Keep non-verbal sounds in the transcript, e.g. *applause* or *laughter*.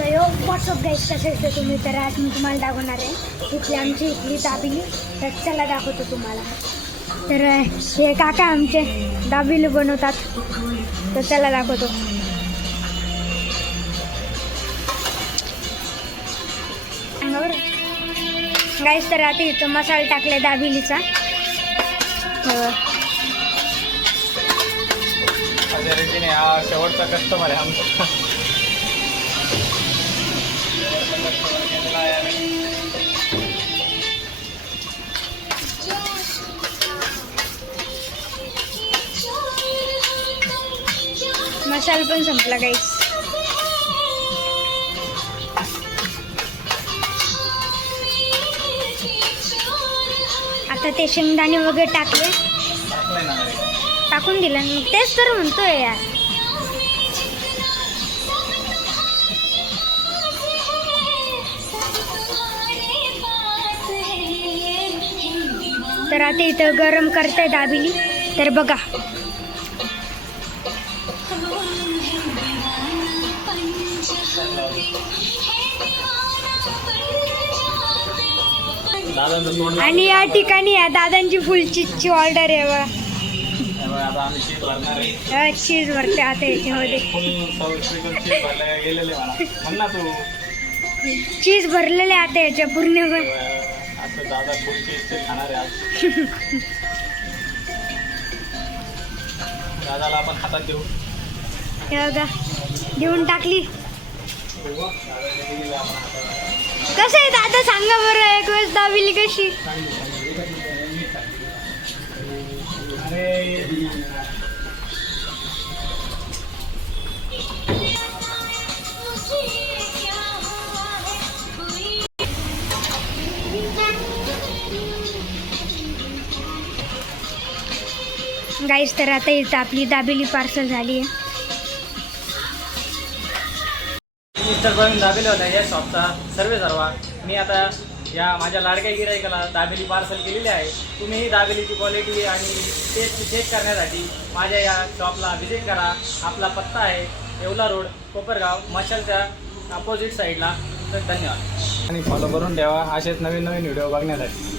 So यो WhatsApp guys कसं येतं तुम्ही? तर आज मी तुम्हाला दाखवणार आहे. इथली आमची इथली दाबिली. तर चला दाखवतो तुम्हाला. तर हे काका आमचे दाबिली बनवतात. तर चला दाखवतो. गाईस गाईज तर आता इथं मसाला टाकला दाबिलीचा. शेवटचा कस्टमर आहे आमचा. मसाला पण संपला गाईस आता ते शेंगदाणे वगैरे टाकले. टाकून दिलं. मग तेच तर म्हणतोय यार. तर आता इथं गरम करताय दाबिली तर बघा. आणि या ठिकाणी या दादांची फुल चीजची ऑर्डर आहे बघा. चीज भरते आता याच्यामध्ये चीज भरलेले आता याच्या पूर्ण *laughs* दादाला आपण हातात देऊ. हे बघा देऊन टाकली. कसं आहे दादा सांगा बरं एक वेळेस दाबिली कशी? गाईस तर आता इथं आपली दाबेली पार्सल झाली आहे. मिस्टर प्रवीण दाबेले होता या शॉपचा सर्वे सर्वा. मी आता या माझ्या लाडक्या गिरायकाला दाबेली पार्सल केलेली आहे. तुम्हीही दाबेलीची क्वालिटी आणि टेस्ट चेक करण्यासाठी माझ्या या शॉपला व्हिजिट करा. आपला पत्ता आहे येवला रोड कोपरगाव मशालच्या अपोजिट साईडला तर धन्यवाद. आणि फॉलो करून ठेवा. असेच नवीन नवीन व्हिडिओ बघण्यासाठी.